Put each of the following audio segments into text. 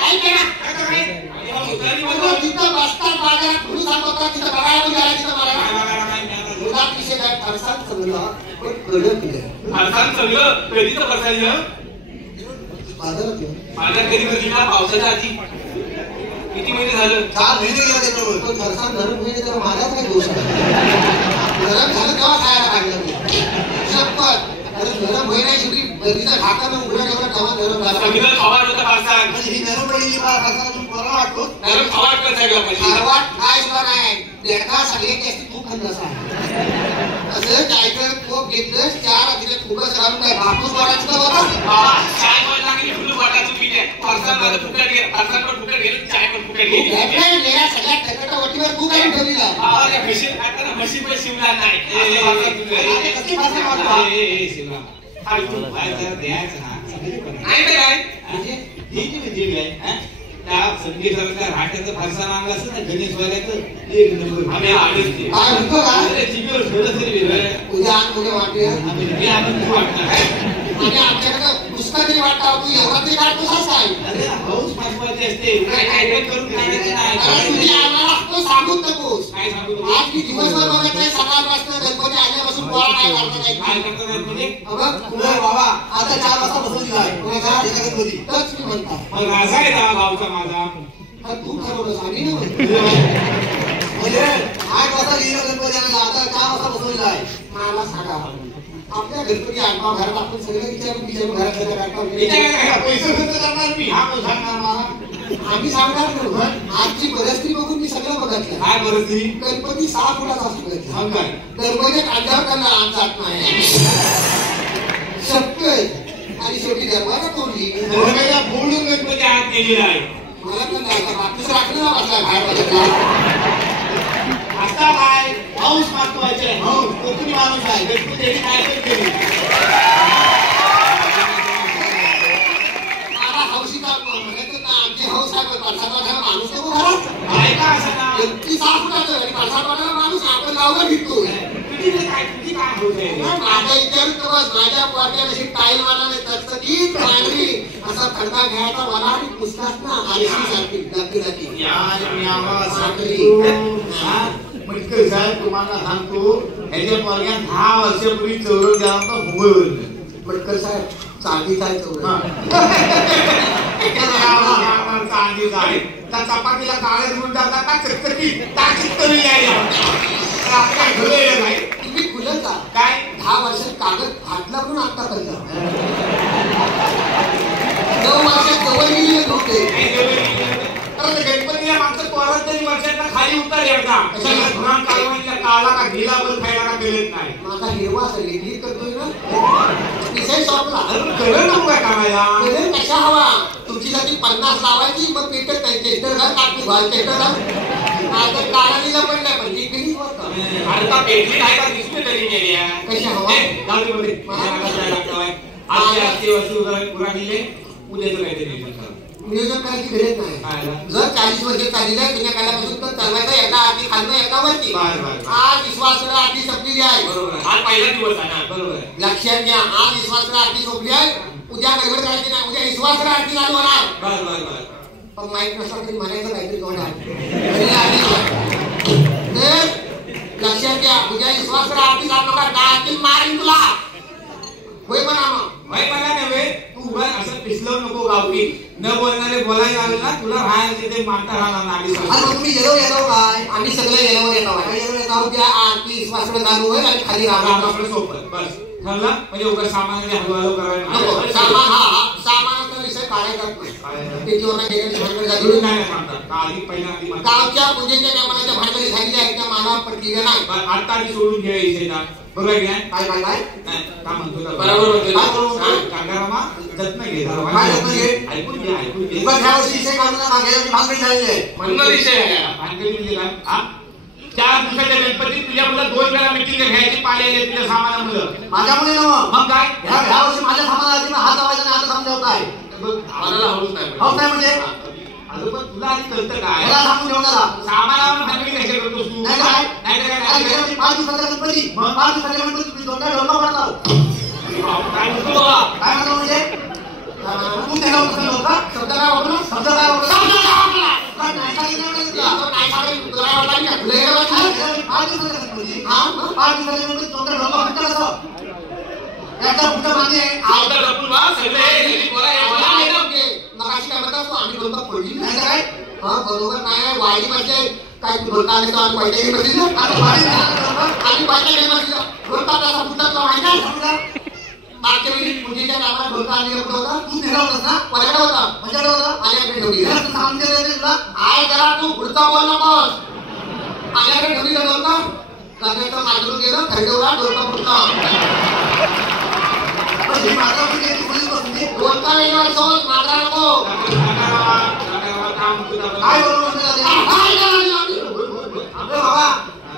काय केला तिथं बसतात बाजारात तुम्ही सांगता तिथं बघायला गेला तिथं मला विषय काय फरसाण चांगलं पण कडक केलं फरसाण चांगलं कधी तर फरसाण बाजारात कधी कधी ना पावसाच्या आधी किती महिने झालं 4 महिने गेला त्याच्यावर पण फरसाण गरम महिने तर माझाच काय दोष गरम झालं तेव्हा खायला लागलं शपथ गरम महिना शेवटी बरीचा ढाका उघडा ठेवला तेव्हा गरम झाला सगळं खवाट होतं फरसाण म्हणजे ही गरम पडलेली फरसाण बरं वाटतो गरम खवाट पण सगळं पाहिजे खवाट काय सुद्धा नाही देखा सगळ्यात जास्त तूप खाल्लं असं काय कर तूप घेतलं 4 दिले खूपच घालून काय भापूस वाटायचं होता बाबा चाय पण लागली फुल वाटायचं पीठ आहे फरसाण मध्ये फुकट गेलं फरसाण पण फुकट गेलं चाय पण फुकट गेली या सगळ्या टकटा वटीवर तू काय ठेवलीला बाबा त्या मशीन आता ना मशीन पण शिवला नाही कशी भाषा वाटतो शिवला अरे तू काय जरा द्यायचं ना नाही काय म्हणजे जी आहे त्या संगीत सरकार हाट्याचं फरसाण आणलं असं ना गणेश वगैरेचं एक नंबर आम्ही आडच काय म्हणतो का अरे जीवर थोडं तरी वेगळं उद्या आण उद्या वाटते मी आपण तू वाटणार आणि आमच्याकडे पुस्तक तरी वाटता तू एवढा तरी काढतोस काय अरे हौस महत्वाची असते काय करून काढायचं नाही तुझ्या आम्हाला तो सांगून नकोस काय सांगू आज मी दिवसभर बघत नाही सकाळपासून गणपती आल्यापासून पोळा काय करता नाही काय करतात म्हणजे बाबा आता 4 वाजता बसवली आहे गणपती तोच मी म्हणता मग राजा आहे ना गावचा माझा तू ठरवलंस आम्ही ना म्हणजे 8 वाजता गेलो गणपती आणायला आता 4 वाजता बसवलेला आहे मला सांगा आपल्या गणपती आणतो घरात आपण सगळे विचारून घरात पैसे खर्च करणार मी हा तो सांगणार मला आम्ही सांगणार आजची परिस्थिती बघून मी सगळं बघितलं काय परिस्थिती गणपती 6 फुटाचा असतो काय गणपती कांद्यावर त्यांना आण जात नाही शक्य आणि शेवटी दरवाजा तोडली बोलून गणपती आत गेलेला आहे मला पण नाही बाकीच राखलं ना बसला बाहेर आता काय हौस महत्वाचे हौस कोकणी माणूस आहे गणपती काय पण केली मला हौशी का म्हणत ना आमची हौस आहे प्रसाद माणूस नको घरात काय का असं ना गणपती 6 फुटाचा आणि प्रसाद माणूस आपण गावला भेटतो माझ्या इतर माझ्या पोरग्याशी टाईल वाला तरतरीत पांढरी असा खडका घ्यायचा मला आणि पुस्तकात ना आरशी सारखी दाखी मटकर साहेब तुम्हाला सांगतो ह्याच्या पोरग्यात 10 वर्षापूर्वी चौरव द्यावा होता मुंबईवरून मटकर साहेब चांदीचा आहे चौरव चांदीचा आहे त्या चपातीला काळे धुवून जातात का चटकटी ताकीद करून यायला काय घडलं नाही तुम्ही खुलं का काय 10 वर्षात कागद फाटला पण आता करता 9 वर्षात जवळ गेली होते गणपतीला मागचं पोरात तरी वर्षात खाली उतर एकदा घुराण कालवायला काला का गेला वर खायला का कळत नाही माझा हिरवा सगळी करतोय ना विषय संपला कळलं नको काय कामाला कशा हवा तुमची जाती 50 लावायची मग पेटर टेस्टर घाल टाकू घाल टेस्टर घाल आता काळालीला पण नाही पण टिकली आता पेटली नाही का दिसली तरी गेली कशा हवा गावडीमध्ये आजची वस्तू पुरा दिले उद्याचं काहीतरी नियोजन करायची गरज नाही जर 40 वर्ष चालली आहे जुन्या काळापासून तर चालवायचा एका आरती खाल्लं एका वरती आज विश्वासला आरती संपलेली आहे आज पहिला दिवस आहे ना बरोबर लक्षात घ्या आज विश्वासला आरती संपली आहे उद्या गडबड करायची नाही उद्या विश्वासला आरती चालू होणार पण माहित नसलं तरी म्हणायचं काहीतरी होणार लक्षात घ्या उद्या विश्वासला आरती चालू होणार गातील मारीन तुला होय म्हणा मग भाई मला नव्हे तू उभा असं पिसलव नको गावठी न बोलणारे बोलायला आले ना तुला राहायला तिथे मानता राहणार नाही तुम्ही येलो काय आम्ही सगळे येलो उद्या आरती विश्वासला चालू होईल आणि खाली राहणार सोबत बस ठरलं म्हणजे उगा सामानाने हलवालो करायला सामानाचा विषय काढायचा गावच्या पूजेच्या नियमाच्या भांडवली झालेल्या आहेत त्या मानावर पडलेल्या नाही आता मी सोडून घ्या इथे ना बरोबर घ्या काय काय काय काय म्हणतो बरोबर कांगारामा जत्न घे ऐकून घ्या ऐकून घे ह्या वर्षी विषय काढून भांडवली झालेली आहे म्हणून विषय भांडवली म्हणजे काय 4 दिवसाच्या गणपती तुझ्या मुलं 2 वेळा मिटिंग घ्यायची पाळी तुझ्या सामानामुळं माझ्यामुळे मग काय ह्या वर्षी माझ्या सामानाला हात लावायचा नाही आता समजावताय आम्हाला हौस नाही हौस नाही म्हणजे अगं पण तुला आधी कळतं काय मला सांगून ठेव जरा सामानावर भांडवली कशा करतोस तू नाही काय नाही 5 दिवसाचा गणपती 5 दिवसाचा गणपती तुम्ही दोनदा ढोलका पडता काय म्हणतो बाबा काय म्हणतो म्हणजे तू त्याला शब्द काय वापरला शब्द काय काय तुला काय वाटलं? 5 दिवसाचा गणपती. हा 5 दिवसाचा गणपती तुमचा ढोल वाजता कसं? याचा कुठं मागे आवडा लपून वा सगळे घरी बोला हे बोला नाही ना मगाशी काय म्हणतात तू आम्ही ढोलका पडली नाही काय? हा बरोबर नाही वाईट पाहिजे काय तू ढोलका आले तर आम्ही पैठणी बसली ना आता वाईट आम्ही पैठणी बसली ढोलका कसा फुटत तो माहिती आहे समजा मागच्या वेळी मुलीच्या नावाला ढोलका आणलेला होता तू नेला होतास ना माझ्याकडे होता माझ्याकडे होता माझ्याकडे ठेवली सांगितलं तुला आय जरा तू पुढचा बोल नकोस माझ्याकडे ठेवली ढोलका लग्नाचं माजून गेलं खंडोरा ढोलका पुढचा ढोलका वेगळा सोच माझा नको काय बरोबर बाबा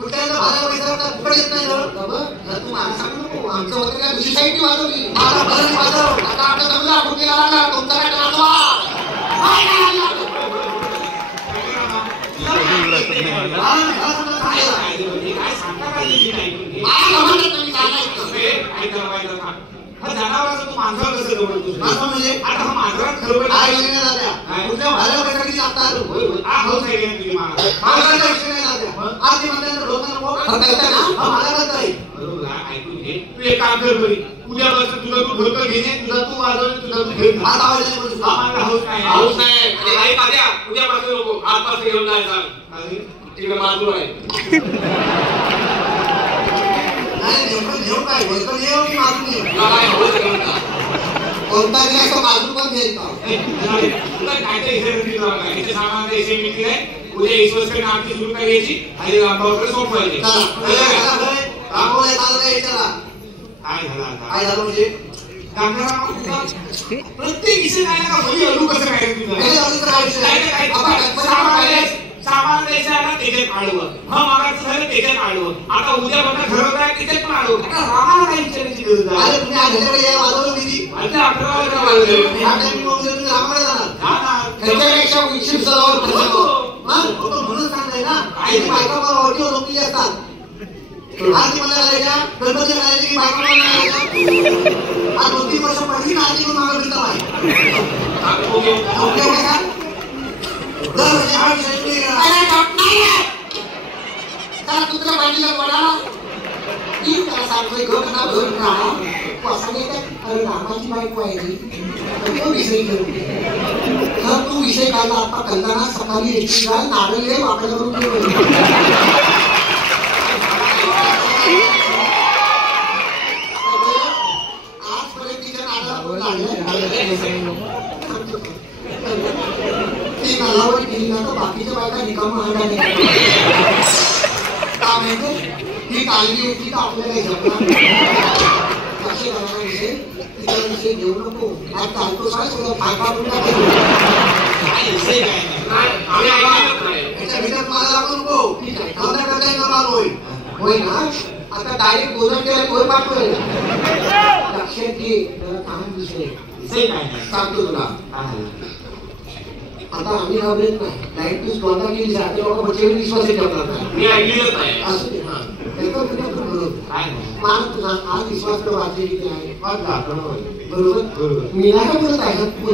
कुठल्या भाड्या पैसा कुठे येत नाही तू मला सांगू नको आमचं होतं काय दुसरी साईड वाजवली आता बरं वाजव आता आपल्या जमला कुठे लागला तुमचा काय वाजवा जनावरांचं तू माणसाला कसं गवळतोस माणसं म्हणजे आता हा मांजरा खरं काय गेले जात्या तुझ्या भाड्या पैसा किती लागतात हा हौस आहे का तुझी माणसं माणसाच्या विषय नाही जात्या आज ते म्हणतात ढोलका नको करताय ना हा मला करताय बरोबर ऐकून घे तू एक काम कर बरी उद्यापासून तुला तू ढोलकं घेणे तुझा तू वाजवणे तुझा तू घेऊन आज आवाज नाही हा माझा हौस नाही हौस नाही आणि आई माझ्या उद्यापासून नको आजपासून घेऊन जायचा तिकडे माजूर आहे नाही नेमकं घेऊ काय ढोलकं घेऊ की माजून घेऊ तुला काय हवं घेऊन जा कोणता घ्यायचा माजून पण घ्यायचा तुला काय ते इथे मीटिंग लावा काय इथे सामान इथे मीटिंग आहे उद्या ईश्वरकडे आमची सुरू करायची आणि रामभाऊकडे सोपवायची काय झालं आता काय झालं म्हणजे प्रत्येक विषय काय ना मुली अडू कसं काय सामान द्यायचं आला त्याच्यात आडवं मागायचं झालं त्याच्यात आडवं आता उद्या बघा ठरवत आहे त्याच्यात पण आडवं रामाला काही विचारायची गरज आहे तुम्ही आठवड्याकडे वाजवलं किती आता 11 वाजता वाजले त्याच्यापेक्षा 120,000 म्हणून सांगताय ना बायका मला ऑडिओ झोपली असतात आज मला घालायच्या गणपती घालायची की बायका मला घालायच्या आज 2-3 वर्ष पहिली काळजी घेऊन मागं फिरता बाय दरवर्षी हा विषय त्याला कुत्रा बांधलेला पडा ती त्याला सांगतोय घर ना घर ना असं येतात अरे रामाची बायको आहे तो विषय घेऊन तर तू विषय काढला आता कल्लाना सकाळी एकटी जाय नारळ वाकडं करून ठेवलं आजपर्यंत तिच्या ती नालावर केली ना तर बाकीच्या बायका रिकामा हाडा नाही का माहिती ही काळजी होती का आपल्याला काही जपणार असे करायला विषय तिचा विषय घेऊ नको आज चालतो काय सगळं फायदा याच्या भीतर मला लागू नको नवरा करता येणार होईल होय ना आता डायरेक्ट गोदर केला तोय पाठवल लक्षात घे जरा काय विषय सांगतो तुला आता आम्ही घाबरत नाही लाईट न्यूज बंद केली जाते लोक बच्चेवर विश्वास ठेवणार नाही मी ऐकलेलंच आहे असं ते हा त्याचं मला तुझा आज विश्वास वाचले किती आहे बरोबर मी नाही का बोलत आहे आता काय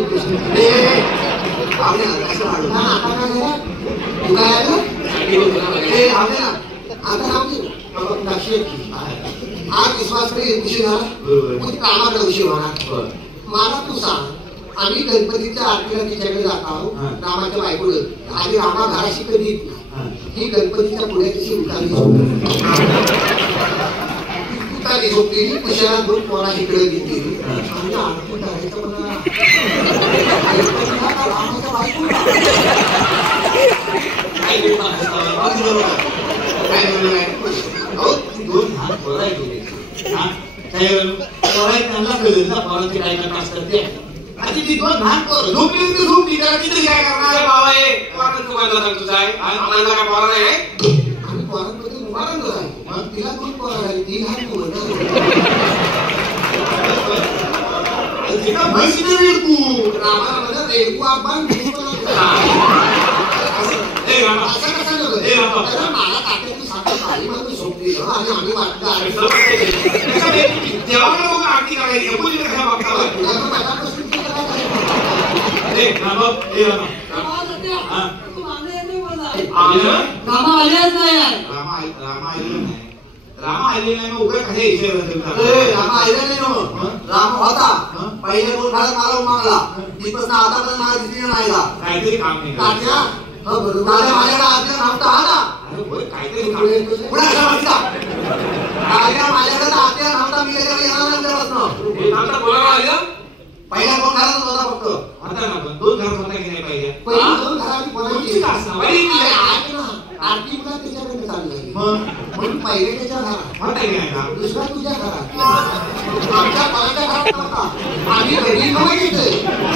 झालं तू काय आलं आता राहते आज विश्वास विषय झाला कामाचा विषय होणार मला तू सांग आम्ही गणपतीच्या आरतीला तिच्याकडे जात आहोत रामाच्या बायकोला आधी रामा घराशी कधी येत नाही ही गणपतीच्या पुढे तिची उतारी झोपलेली कशाला दोन पोरा इकडे घेतली आणि आरती करायचं मला रामाच्या बायकोला दोन हात पोरा गेले त्यांना कळलं ना पोरांचे काय करत असतात ते आधी ती दोन लहान पोरं झोपली होती झोपली त्याला तिथे काय करणार बाबा हे कोणाला तू बांधला सांग तुझा आहे आम्हाला काय पोरा नाही आणि पोरांमध्ये उभारण आहे मग तिला दोन पोरं झाली ती लहान तिला म्हशी नव्हे तू रामाला म्हणा रेडकू आपण असं कसं नव्हतं मला तात्याची साखर खाली म्हणून झोपलेलं आणि आम्ही वाटलं देवाला बघून आरती करायची एकुलती कशा बघता तू रामा आलेच नाही रामा आले नाही मग उगा कशा इशारा रामा आलेला नाही राम होता पहिले बोल घालत मला मागला तिथपासून आतापर्यंत मला दिसली नाही काहीतरी काम नाही तात्या माझ्याकडे आज्ञा नव्हता हा ना काहीतरी माझ्याकडे आज्ञा नव्हता मी त्याच्याकडे येणार नंतरपासून पहिला कोण घरात होता फक्त आता ना पण दोन घरात होता की नाही पाहिजे पहिली दोन घराची कोणची का असणार? आरती मुला त्याच्याकडे चाललंय मग म्हणून पहिले त्याच्या घरात होता की नाही का दुसरा तुझ्या घरात आमच्या पराच्या घरात नव्हता आम्ही घरी नव्हे घेतोय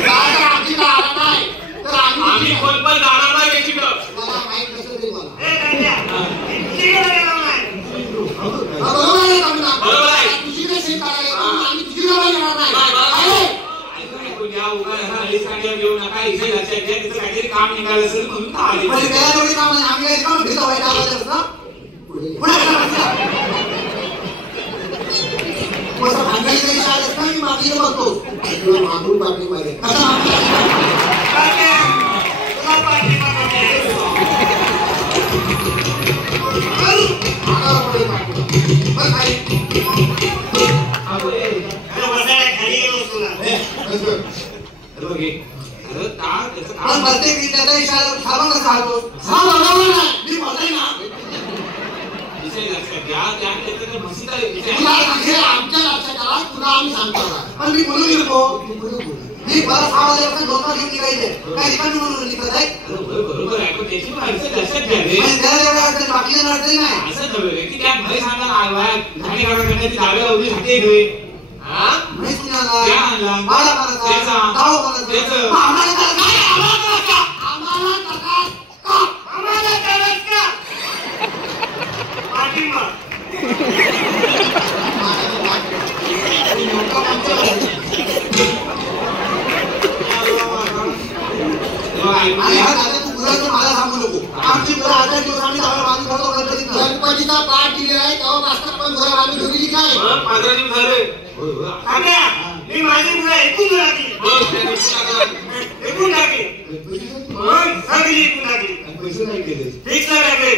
आरतीला आला नाही तर आम्ही कोण पण जाणार नाही त्याच्याकडं. मला माहित नसेल ते मला बरोबर आहे. तुझी कशी करायला आम्ही तुझी जवळ येणार नाही या उगा घेऊ नका इथे लक्षात घ्या तिथं काहीतरी काम निघालं असेल म्हणून तर आले. म्हणजे त्याला थोडी काम आहे आम्ही काय काम घेतो वाईट आवाज ना पुढे कसं भांडायला काही शाळेत ना मी मागीला बघतो तुला मागून पाठी पाहिजे प्रत्येक विद्यार्थी शाळेत थांबा कसा राहतो हा बरोबर नाही मी बोलतोय ना लक्षात घ्या त्या क्षेत्रात मस्जिद आमच्या लक्षात आला तुला आम्ही सांगतो पण मी बोलू गेलो मी परत 6 वाजेपर्यंत 2 तास घेऊन निघायचे काय ठिकाणी म्हणून निघत आहे बरोबर आहे पण त्याची पण अडचण लक्षात घ्या रे. अडचण बाकी अडचण नाही असं नव्हे की त्या घरी सांगा घाणी काढा करण्याची जागा उभी खाते घे म्हैस कुणाला त्या आणला वाडा करायचा त्याचा गाव करायचा त्याचं आम्हाला करायचं आम्हाला करायचं पाठिंबा आणि हा दादा तू मुलाचं मला सांगू नको आमची मुलं 8 दिवस आम्ही जागा बांधून ठेवतो गणपतीचा पाठ दिलेला आहे तेव्हा मास्तर पण घर बांधून ठेवली काय 15 दिवस झाले. मी माझी मुलं ऐकून टाकली ऐकून टाकली सगळी ऐकून टाकली पैसे नाही केले फिक्स टाकले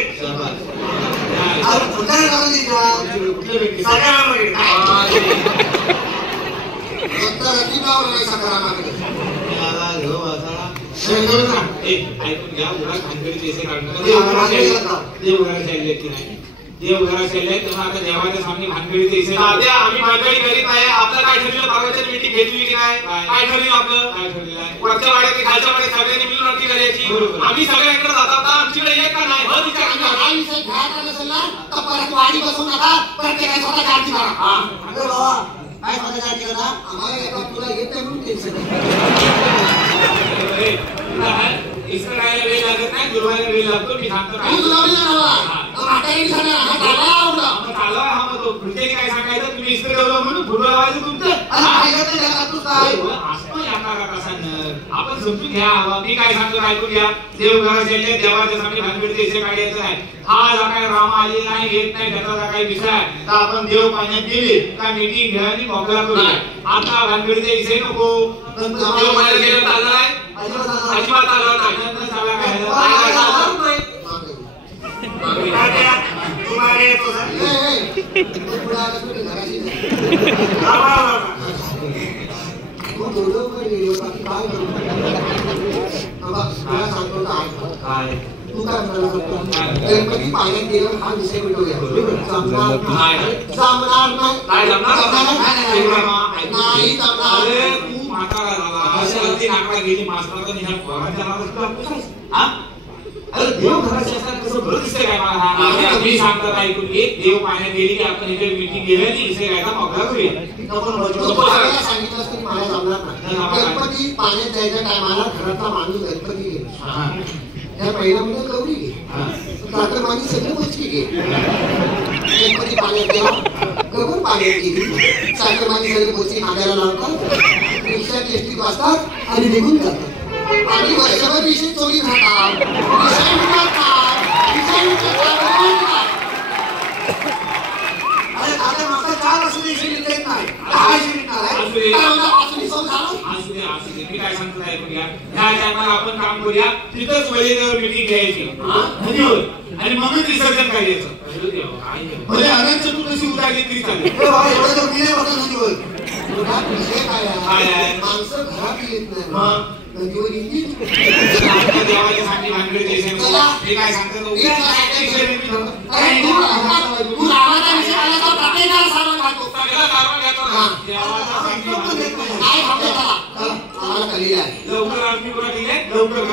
कुठे लागली का सगळ्यांना फक्त रतीबावर नाही सकारा मागणी ऐकून घ्या उघडा खानकरी पैसे काढणार देवघरात शेले तेव्हा आता देवाच्या सामने भानगडी पैसे तात्या आम्ही भानगडी करीत नाही आपलं काय ठरलं बाबाच्या मीटिंग घेतली की नाही काय ठरलं आपलं काय ठरलेलं आहे वरच्या वाड्यात खालच्या वाड्यात सगळ्यांनी मिळून आरती करायची बरोबर. आम्ही सगळ्यांकडे जातात ना आमच्याकडे एक का नाही हो विचार करा. हा विषय घ्यायचा नसेल ना तर परत वाडी बसू नका प्रत्येकाने स्वतः आरती करा अरे बाबा काय स्वतः आरती करा आम्हाला एका तुला येत नाही म्हणून टेन्शन इसं राहायला वेळ लागत नाही दुर्वायला वेळ लागतो मी सांगतो काय काय सांगायचं तुम्ही इस्त्री ठेवलं म्हणून फुलं लावायचं तुमचं असतो या काळात असा आपण समजून घ्या मी काय सांगतो ऐकून घ्या देवघराच्या देवाच्या सामने भानगडीचे इसे काढायचं नाही हा जा काय राम आली नाही घेत नाही त्याचा जा काही विषय तर आपण देव पाण्यात गेले का मीटिंग घ्या आणि मोकळा करूया आता भानगडीचे इसे नको देव बाहेर गेलं चाललं नाही अजिबात आलं नाही तुम्हाला येतो सर काय तू काय म्हणाला गणपती पाण्यात गेलं हा विषय मिटवूया जमणार नाही जमणार तू म्हातारा झाला अशी नाकडा गेली मास्टरचा निघा पोरांच्या अरे देव घराच्या असतात कसं बरं दिसतंय काय मला मी सांगतात ऐकून एक देव पाण्यात गेली की आपण इथे मीटिंग गेलं नाही इथे काय मोकळा करूया सांगितलं असतं की मला जमणार नाही गणपती पाण्यात जायच्या टायमाला घरातला माणूस गणपती गेला त्या महिन्यामध्ये गौरी घे माणी सगळं मच्छी घे गणपती पाण्यात गेला गवर पाण्यात गेली माणी सगळे मोची नांद्याला लावतात रिक्षा टेस्टी वाजतात आणि निघून जातात आणि वर्षभर विषय चोरी राहतात विषय अरे दादा मागचा चाल पासून इशे निघत नाही 10 इशे निघणार आहे काय होणार पासून सोड झालं असू दे मी काय सांगतो ऐकूया ह्या टायमाला आपण काम करूया तिथंच वलीवर मीटिंग घ्यायची नदीवर आणि म्हणून विसर्जन करायचं भले अनंत चतुर्दशी उदारली तरी चालेल एवढं तर मी नाही बसत नदीवर काय आहे माणसं घरात येत नाही नदीवर येईल देवाला सांगली भानगडी द्यायचं हे काय सांगतो तू रामाचा विषय आला तर प्रत्येकाला सामान घालतो काय भावले त्याला आम्हाला कली आहे लवकर आम्ही लवकर